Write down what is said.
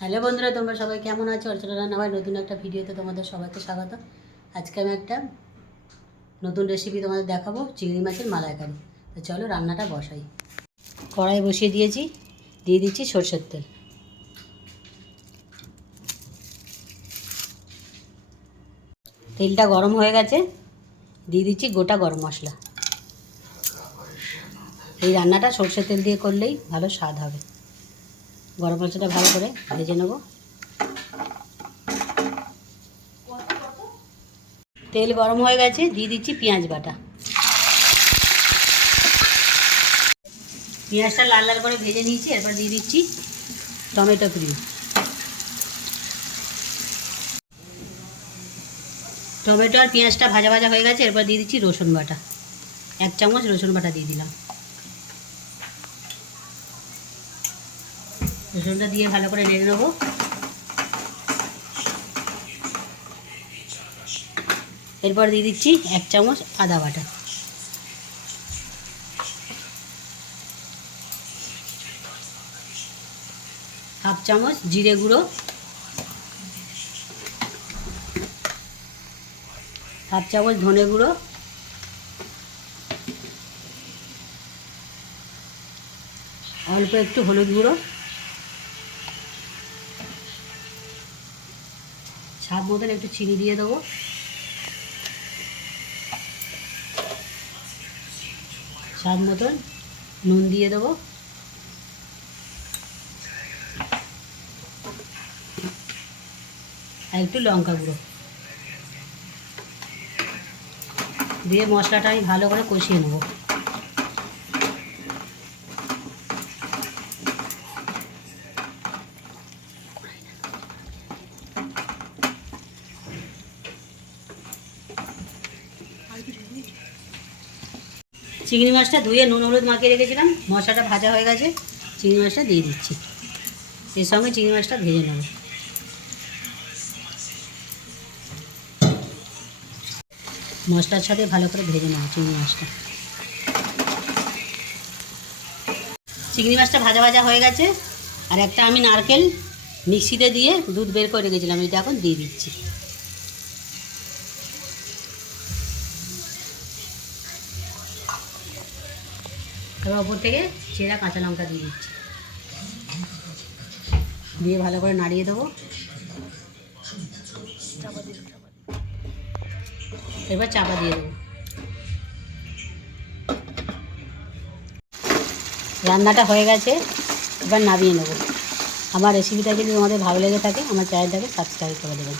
Hello বন্ধুরা, তোমরা সবাই কেমন আছো? অর্চনা রান্নাঘর নতুন একটা ভিডিওতে তোমাদের সবাইকে স্বাগত। আজকে আমি একটা নতুন রেসিপি তোমাদের দেখাবো, চিংড়ি মাছের মালাইকারি। তো চলো রান্নাটা বসাই। কড়াই বসিয়ে দিয়েছি, দিয়ে দিচ্ছি সরষের তেল। তেলটা গরম হয়ে গেছে, দিয়ে দিচ্ছি গোটা গরম মশলা। এই রান্নাটা সরষের তেল দিয়ে করলেই ভালো স্বাদ হবে। গরম মশলাটা ভালো করে ভেজে নেব। তেল গরম হয়ে গেছে, দিয়ে দিচ্ছি পেঁয়াজ বাটা। পেঁয়াজটা লাল লাল করে ভেজে নিয়েছি, এরপর দিয়ে দিচ্ছি টমেটো পিউরি। টমেটো আর পেঁয়াজটা ভাজা ভাজা হয়ে গেছে, এরপর দিয়ে দিচ্ছি রসুন বাটা। 1 চামচ রসুন বাটা দিয়ে দিলাম। রসুনটা দিয়ে ভালো করে নেড়ে নেবো। এরপর দিয়ে দিচ্ছি 1 চামচ আদা বাটা। হাফ চামচ জিরে গুঁড়ো, হাফ চামচ ধনে গুঁড়ো, অল্প একটু হলুদ গুঁড়ো, স্বাদ মতন একটু চিনি দিয়ে দেবো। স্বাদ মতন নুন দিয়ে দেবো। আর একটু লঙ্কা গুঁড়ো দিয়ে মশলাটা আমি ভালো করে কষিয়ে নেব। চিংড়ি মাছটা ধুয়ে নুন হলুদ মাখিয়ে রেখেছিলাম, মশলাটা ভাজা হয়ে গেছে, চিংড়ি মাছটা দিয়ে দিচ্ছি। এর সঙ্গে চিংড়ি মাছটা ভেজে নেব। মশলার সাথে ভালো করে ভেজে নেব চিংড়ি মাছটা। চিংড়ি মাছটা ভাজা ভাজা হয়ে গেছে, আর একটা আমি নারকেল মিক্সিতে দিয়ে দুধ বের করে রেখেছিলাম, এটা এখন দিয়ে দিচ্ছি। এবার ওপর থেকে চেরা কাঁচা লঙ্কা দিয়ে দিচ্ছি, দিয়ে ভালো করে নাড়িয়ে দেবো। এবার চাপা দিয়ে দেবো। রান্নাটা হয়ে গেছে, এবার নামিয়ে নেব। আমার রেসিপিটা যদি তোমাদের ভালো লেগে থাকে আমার চ্যানেলটাকে সাবস্ক্রাইব করে দেবেন।